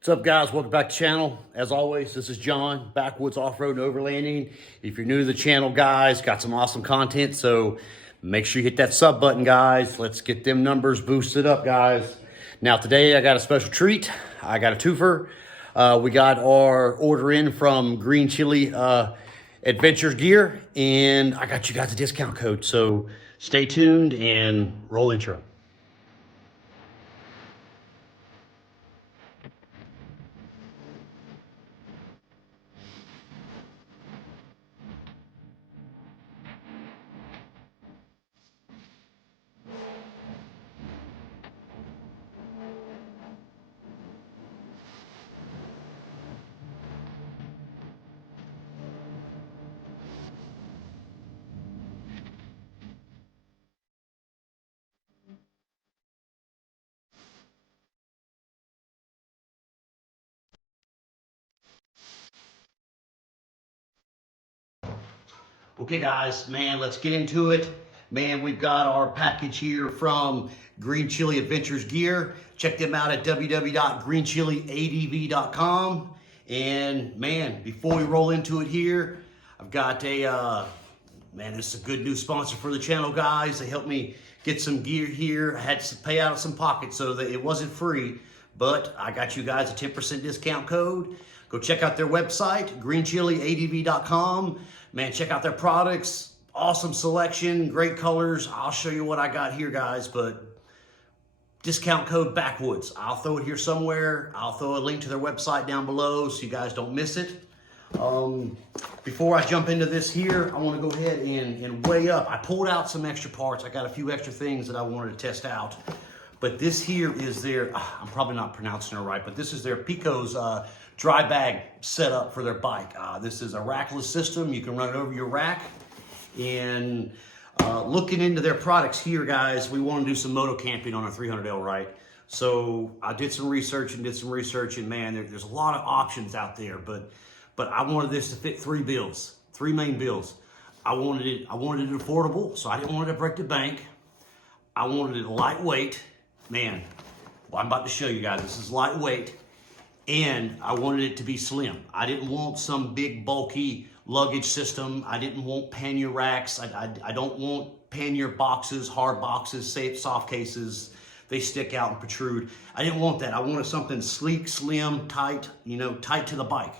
What's up, guys? Welcome back to the channel. As always, this is John, Backwoods Off-Road and Overlanding. If you're new to the channel, guys, got some awesome content, so make sure you hit that sub button, guys. Let's get them numbers boosted up, guys. Now, today I got a special treat. I got a twofer. We got our order in from Green Chile Adventures Gear, and I got you guys a discount code, so stay tuned and roll intro. Okay, guys, man, let's get into it. Man, we've got our package here from Green Chile Adventures Gear. Check them out at www.greenchileadv.com. And man, before we roll into it here, I've got a, man, this is a good new sponsor for the channel, guys. They helped me get some gear here. I had to pay out of some pockets so that it wasn't free, but I got you guys a 10% discount code. Go check out their website, greenchileadv.com. Man, check out their products. Awesome selection, great colors. I'll show you what I got here, guys, but discount code Backwoods. I'll throw it here somewhere. I'll throw a link to their website down below so you guys don't miss it. Before I jump into this here, I want to go ahead and weigh up. I pulled out some extra parts. I got a few extra things that I wanted to test out. But this here is their, I'm probably not pronouncing it right, but this is their Picos dry bag setup for their bike. This is a rackless system. You can run it over your rack. And looking into their products here, guys, we want to do some moto camping on a 300L, right? So I did some research, and man, there's a lot of options out there, but I wanted this to fit three main bills. I wanted it affordable, so I didn't want it to break the bank. I wanted it lightweight. Man, well, I'm about to show you guys, this is lightweight. And I wanted it to be slim. I didn't want some big bulky luggage system. I didn't want pannier racks. I don't want pannier boxes, hard boxes, safe, soft cases. They stick out and protrude. I didn't want that. I wanted something sleek, slim, tight, tight to the bike.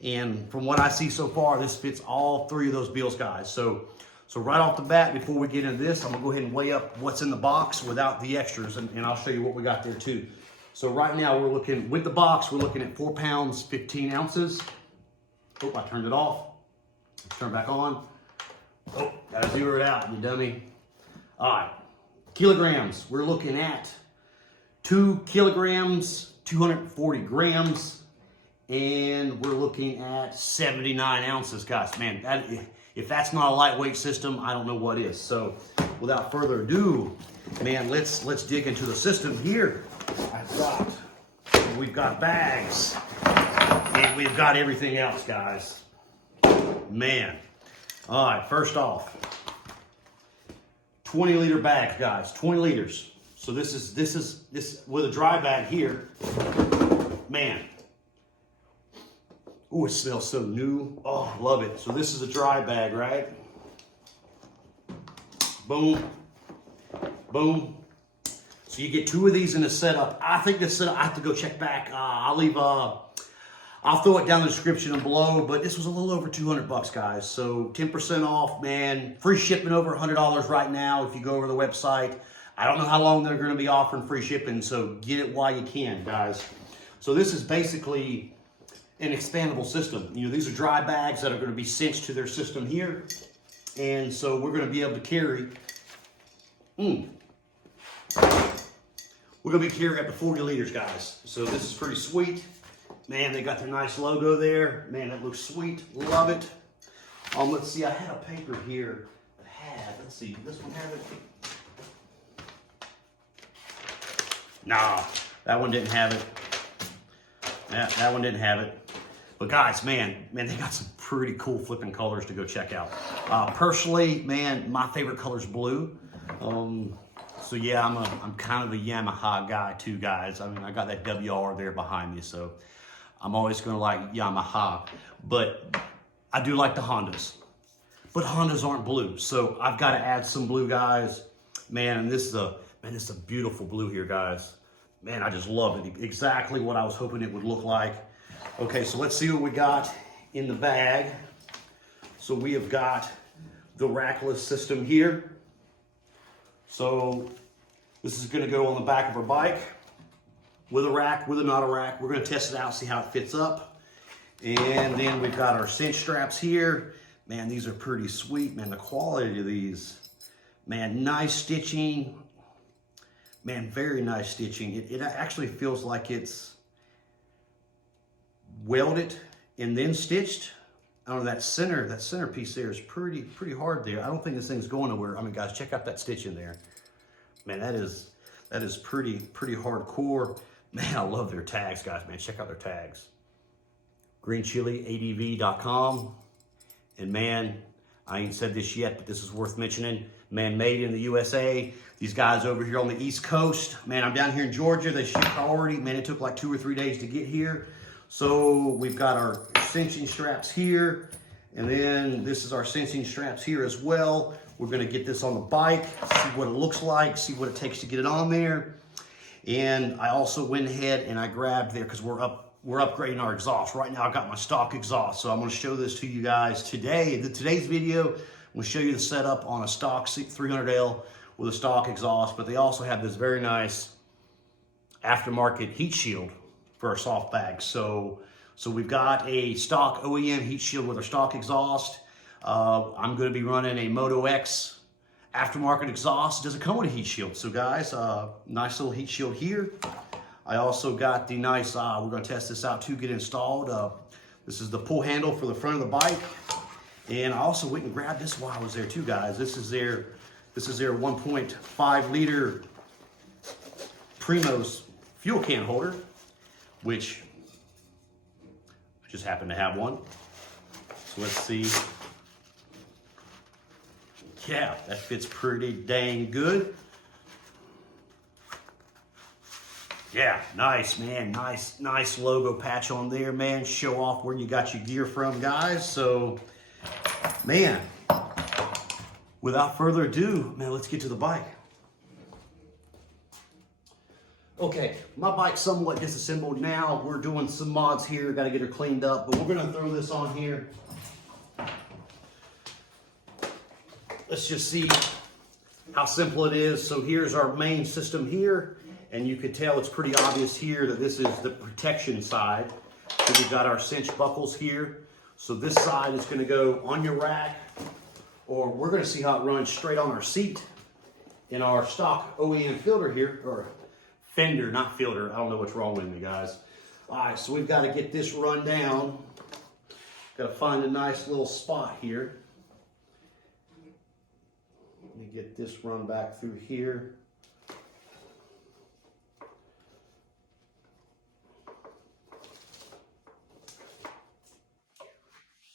And from what I see so far, this fits all three of those bills, guys. So right off the bat, before we get into this, I'm gonna go ahead and weigh up what's in the box without the extras, and I'll show you what we got there too. So right now we're looking, with the box, we're looking at 4 pounds, 15 ounces. Oh, I turned it off. Let's turn it back on. Oh, gotta zero it out, you dummy. All right, kilograms. We're looking at 2 kilograms, 240 grams, and we're looking at 79 ounces, guys. Man, if that's not a lightweight system, I don't know what is. So without further ado, man, let's dig into the system here. We've got bags, and we've got everything else, guys. Man. All right, first off, 20-liter bags, guys, 20 liters. So this is with a dry bag here. Man. Oh, it smells so new. Oh, love it. So this is a dry bag, right? Boom. Boom. So you get 2 of these in the setup. I think this setup, I have to go check back. I'll throw it down in the description below, but this was a little over 200 bucks, guys. So 10% off, man. Free shipping over $100 right now if you go over the website. I don't know how long they're going to be offering free shipping, so get it while you can, guys. So this is basically an expandable system. These are dry bags that are going to be cinched to their system here. And so we're going to be able to carry, we're going to be carrying up to 40 liters, guys. So this is pretty sweet. Man, they got their nice logo there. Man, that looks sweet. Love it. Let's see, I had a paper here that had, let's see, did this one have it? Nah, that one didn't have it. That one didn't have it. But guys, man, they got some pretty cool flipping colors to go check out. Personally, man, my favorite color is blue. So yeah, I'm kind of a Yamaha guy too, guys. I mean, I got that WR there behind me, so I'm always gonna like Yamaha. But I do like the Hondas. But Hondas aren't blue, so I've got to add some blue, guys. Man, this is a beautiful blue here, guys. Man, I just love it. Exactly what I was hoping it would look like. Okay, so let's see what we got in the bag. So we have got the rackless system here. So this is gonna go on the back of our bike with a rack, with or not a rack. We're gonna test it out, see how it fits up. And then we've got our cinch straps here. Man, these are pretty sweet, man. The quality of these, man, nice stitching. Man, very nice stitching. It actually feels like it's welded and then stitched. I don't know, that center piece there is pretty hard there. I don't think this thing's going nowhere. I mean, guys, check out that stitch in there. Man, that is pretty hardcore. Man, I love their tags, guys, man. Check out their tags. GreenChileADV.com. And man, I ain't said this yet, but this is worth mentioning. Man, made in the USA. These guys over here on the East Coast. Man, I'm down here in Georgia. They shipped already. Man, it took like 2 or 3 days to get here. So we've got our cinching straps here, and then this is our cinching straps here as well. We're gonna get this on the bike, see what it looks like, see what it takes to get it on there. And I also went ahead and I grabbed there, because we're upgrading our exhaust. Right now I've got my stock exhaust, so I'm gonna show this to you guys today. Today's video, we'll show you the setup on a stock CRF300L with a stock exhaust, but they also have this very nice aftermarket heat shield for our soft bags. So we've got a stock OEM heat shield with our stock exhaust. I'm gonna be running a Moto X aftermarket exhaust. It doesn't come with a heat shield. So guys, nice little heat shield here. I also got the nice, we're gonna test this out to get installed. This is the pull handle for the front of the bike. And I also went and grabbed this while I was there too, guys. This is their 1.5 liter Primos fuel can holder, which I just happen to have one. So let's see. Yeah, that fits pretty dang good. Yeah, nice, man. Nice logo patch on there, man. Show off where you got your gear from, guys. So, man, without further ado, man, let's get to the bike. Okay, my bike's somewhat disassembled now. We're doing some mods here. Got to get her cleaned up, but we're going to throw this on here. Let's just see how simple it is. So here's our main system here, and you can tell it's pretty obvious here that this is the protection side. So we've got our cinch buckles here. So this side is going to go on your rack, or we're going to see how it runs straight on our seat in our stock OEM filter here, or fender, not filter. I don't know what's wrong with me, guys. All right, so we've got to get this run down. Got to find a nice little spot here. Let me get this run back through here.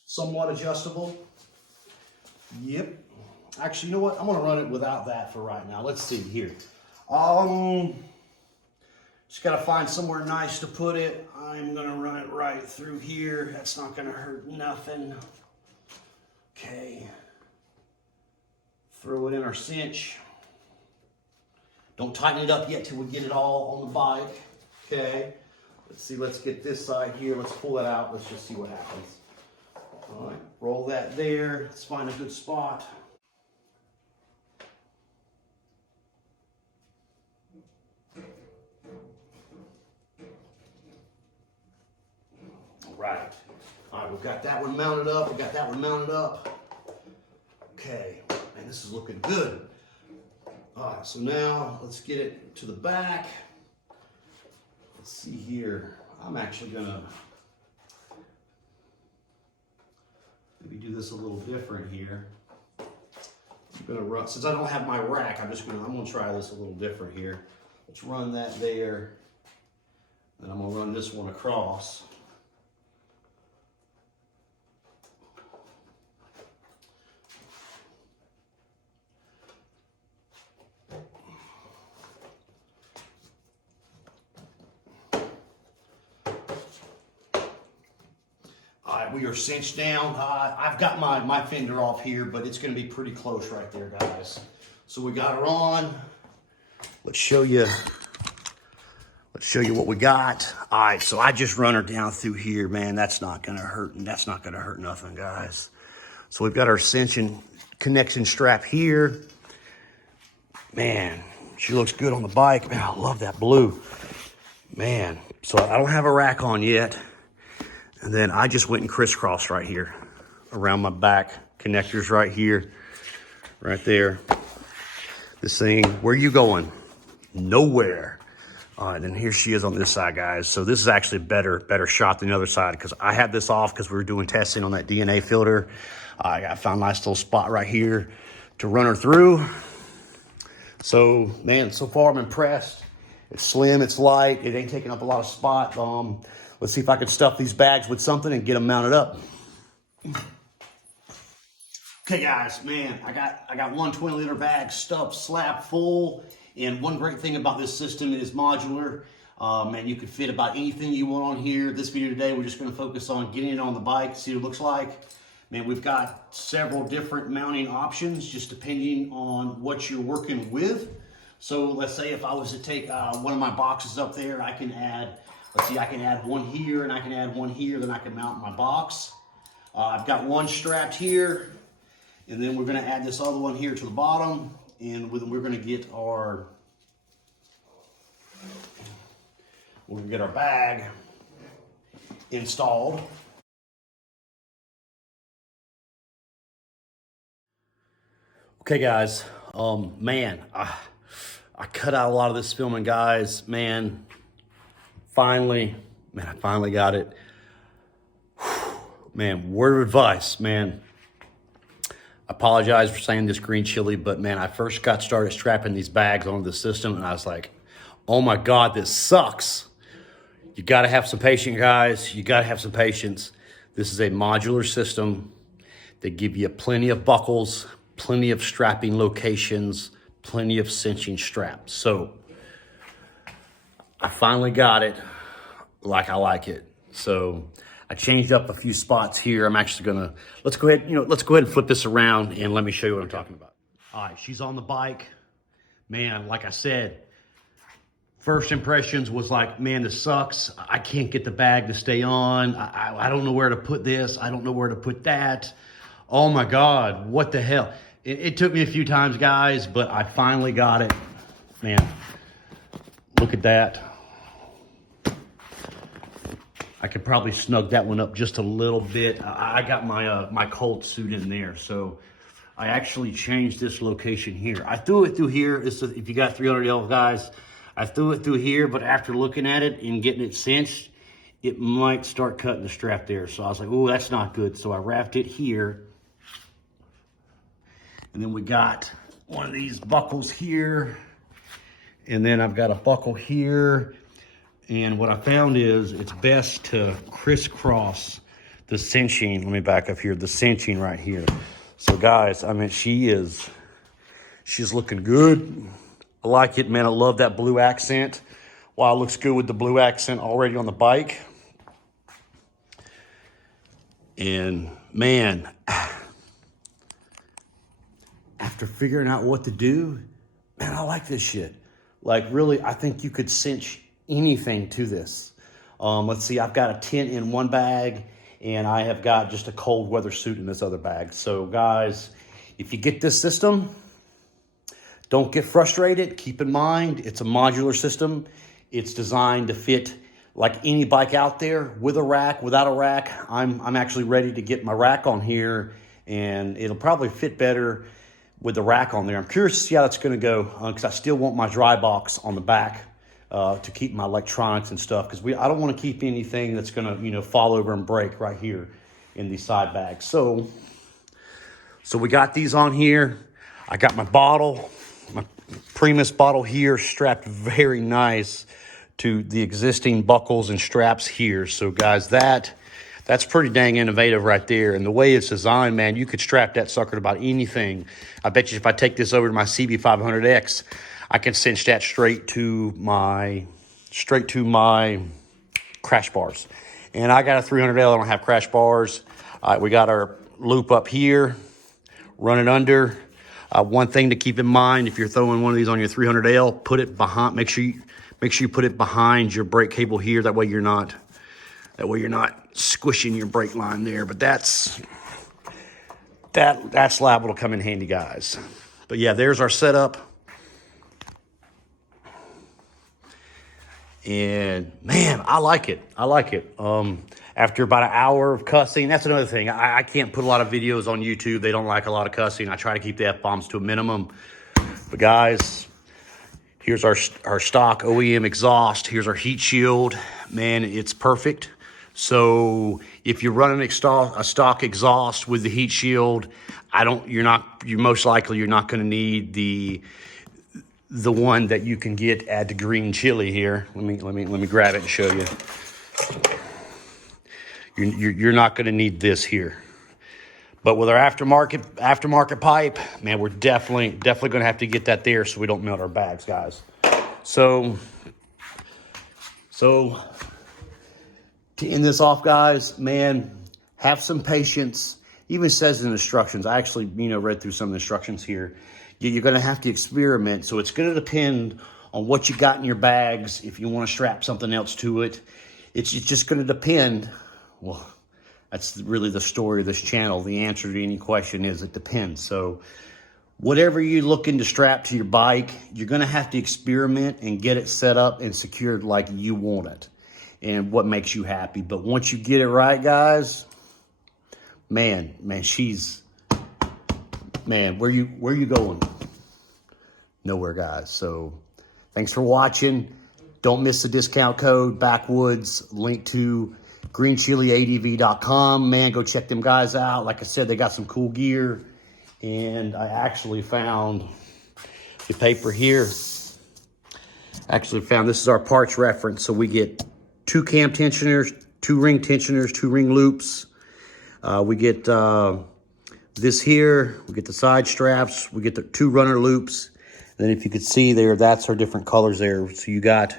Somewhat adjustable. Yep. Actually, you know what? I'm going to run it without that for right now. Let's see here. Just got to find somewhere nice to put it. I'm going to run it right through here. That's not going to hurt nothing. Okay. Throw it in our cinch. Don't tighten it up yet till we get it all on the bike. Okay. Let's see. Let's get this side here. Let's pull that out. Let's just see what happens. All right. Roll that there. Let's find a good spot. Right. All right, we've got that one mounted up. We got that one mounted up. Okay, man, this is looking good. All right, so now let's get it to the back. Let's see here. I'm actually gonna maybe do this a little different here. I'm gonna run, since I don't have my rack, I'm gonna try this a little different here. Let's run that there, and I'm gonna run this one across. All right, we are cinched down. I've got my fender off here, but it's gonna be pretty close right there, guys. So we got her on. Let's show you what we got. All right, so I just run her down through here, man. That's not gonna hurt, and that's not gonna hurt nothing, guys. So we've got our cinching connection strap here. Man, she looks good on the bike. Man, I love that blue. Man, so I don't have a rack on yet. And then I just went and crisscrossed right here around my back. Connectors right here, right there. This thing, where you going? Nowhere. All right, and here she is on this side, guys. So this is actually better shot than the other side because I had this off because we were doing testing on that DNA filter. I found a nice little spot right here to run her through. So, man, so far I'm impressed. It's slim, it's light, it ain't taking up a lot of spot. Let's see if I can stuff these bags with something and get them mounted up. Okay, guys, man, I got one 20-liter bag stuffed slab full. And one great thing about this system is modular. Man, you can fit about anything you want on here. This video today, we're just gonna focus on getting it on the bike, see what it looks like. Man, we've got several different mounting options, just depending on what you're working with. So let's say if I was to take one of my boxes up there, I can add, let's see, I can add one here and I can add one here, then I can mount my box. I've got one strapped here, and then we're gonna add this other one here to the bottom, and we're gonna get our bag installed. Okay, guys, man, I cut out a lot of this filming, guys. Man, I finally got it. Man, word of advice, man. I apologize for saying this green chili, but man, I first got started strapping these bags onto the system and I was like, oh my God, this sucks. You gotta have some patience, guys. You gotta have some patience. This is a modular system. They give you plenty of buckles, plenty of strapping locations, plenty of cinching straps. So I finally got it like I like it. So I changed up a few spots here. I'm actually gonna, let's go ahead and flip this around and let me show you what I'm talking about. All right, she's on the bike. Man, like I said, first impressions was like, man, this sucks. I can't get the bag to stay on. I don't know where to put this. I don't know where to put that. Oh my God, what the hell? It took me a few times, guys, but I finally got it. Man, look at that. I could probably snug that one up just a little bit. I got my Colt suit in there, so I actually changed this location here. I threw it through here. If you got 300L, guys, I threw it through here, but after looking at it and getting it cinched, it might start cutting the strap there. So I was like, oh, that's not good. So I wrapped it here. And then we got one of these buckles here. And then I've got a buckle here. And what I found is it's best to crisscross the cinching. Let me back up here, the cinching right here. So guys, I mean, she's looking good. I like it, man. I love that blue accent. Wow, it looks good with the blue accent already on the bike. And man, after figuring out what to do, man, I like this shit. Like really, I think you could cinch anything to this. Let's see, I've got a tent in one bag and I have got just a cold weather suit in this other bag. So guys, if you get this system, don't get frustrated. Keep in mind, it's a modular system. It's designed to fit like any bike out there, with a rack, without a rack. I'm actually ready to get my rack on here and it'll probably fit better with the rack on there. I'm curious to see how that's gonna go because I still want my dry box on the back to keep my electronics and stuff because I don't want to keep anything that's gonna fall over and break right here in these side bags. So we got these on here. I got my bottle, my Primus bottle here strapped very nice to the existing buckles and straps here. So guys, that's pretty dang innovative right there. And the way it's designed, man, you could strap that sucker to about anything. I bet you if I take this over to my CB500X, I can cinch that straight to my crash bars. And I got a 300L. I don't have crash bars. All right, we got our loop up here, run it under. One thing to keep in mind, if you're throwing one of these on your 300L, put it behind. Make sure you put it behind your brake cable here. That way you're not squishing your brake line there. But that's liable to come in handy, guys. But yeah, there's our setup. And man, I like it. After about an hour of cussing, that's another thing. I can't put a lot of videos on YouTube. They don't like a lot of cussing. I try to keep the F-bombs to a minimum. But guys, here's our stock OEM exhaust. Here's our heat shield. Man, it's perfect. So if you're running a stock exhaust with the heat shield, you're most likely not going to need the one that you can get at the green chili here. Let me grab it and show you. You're not going to need this here. But with our aftermarket pipe, man, we're definitely going to have to get that there so we don't melt our bags, guys. So to end this off, guys, man, have some patience. Even says in the instructions, I actually, read through some of the instructions here. You're going to have to experiment. So it's going to depend on what you got in your bags. If you want to strap something else to it, it's just going to depend. Well, that's really the story of this channel. The answer to any question is it depends. So whatever you're looking to strap to your bike, you're going to have to experiment and get it set up and secured like you want it and what makes you happy. But once you get it right, guys, man, where you going? Nowhere, guys. So thanks for watching. Don't miss the discount code Backwoods, link to greenchiliadv.com. Man, go check them guys out. Like I said, they got some cool gear. And I actually found the paper here. This is our parts reference. So we get 2 cam tensioners, 2 ring tensioners, 2 ring loops. We get this here. We get the side straps. We get the 2 runner loops. Then if you could see there, that's our different colors there. So you got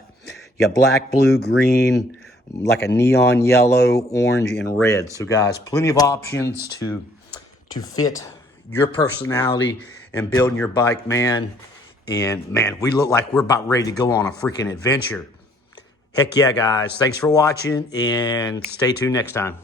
black, blue, green, like a neon yellow, orange, and red. So guys, plenty of options to fit your personality and building your bike, man. And man, we look like we're about ready to go on a freaking adventure. Heck yeah, guys. Thanks for watching and stay tuned next time.